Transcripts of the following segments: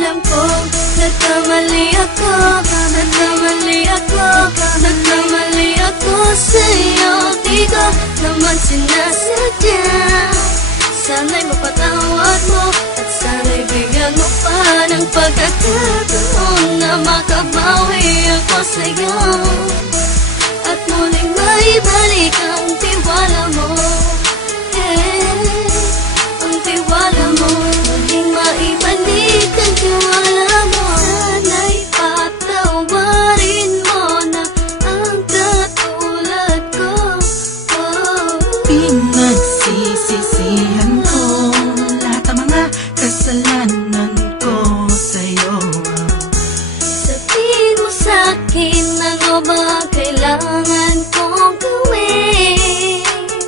Alam kong nagkamali ako, nagkamali ako, nagkamali ako sa'yo. Di ko naman sinasadya. Sana'y mapatawad mo at sana'y bigyan mo pa ng pagkakataon na makabawi ako sa'yo at muling maibalik ang tiwala mo. Ang tiwala mo, muling maibalik ang tiwala mo. Sana'y patawarin mo na ang katulad ko. Pinagsisisihan ko lahat ng mga kasalanan ko sa'yo. Sabihin mo sa'kin ano ba kailangan kong gawin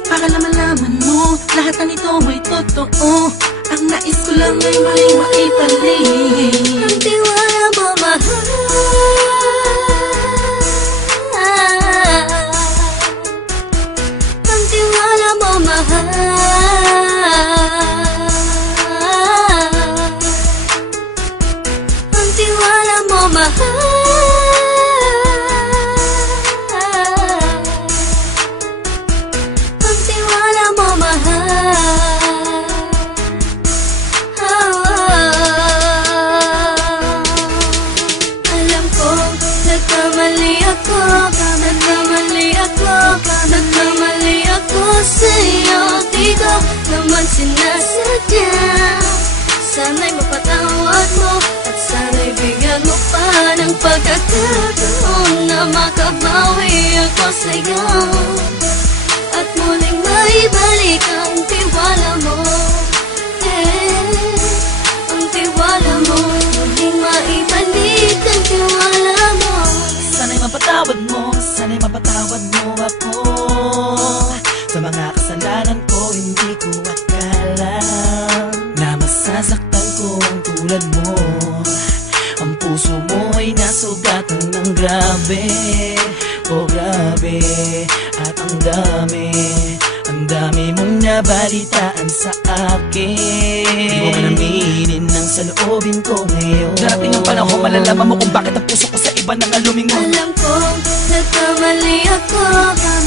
Para malaman mo lahat ng ito ay totoo. Ang nais ko lang ay muling maibalik ang tiwala mo, mahal. Ang tiwala mo, mahal. Ang tiwala mo, mahal. Ang tiwala mo, mahal. Alam kong nagkamali ako, nagkamali ako, nagkamali ako sa'yo. Di ko naman sinasadya. Sana'y mapatawad mo at sana'y bigyan mo pa ng pagkakataon na makabawi ako sa'yo at muling maibalik ang tiwala mo. Ang tiwala mo, muling maibalik ang tiwala mo. Sana'y mapatawad mo, sana'y mapatawad mo ako sa mga kasalanan ko. Hindi ko akala na masasaktan ko ang tulad mo. Ang puso mo ay nasugatan ng grabe, oh grabe. At ang dami mong nabalitaan sa akin. Di mo man aminin ang saloobin ko ngayon. Darating ang panahon, malalaman mo kung bakit ang puso ko sa iba nang alumingon. Alam kong nagkamali ako,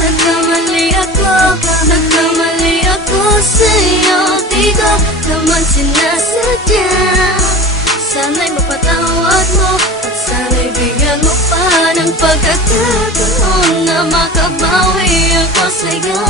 nagkamali ako, nagkamali ako sa'yo. Di ko naman sinasadya. Sana'y mapatawad mo at sana'y bigyan mo pa ng pagkakataon na makabawi ako sa'yo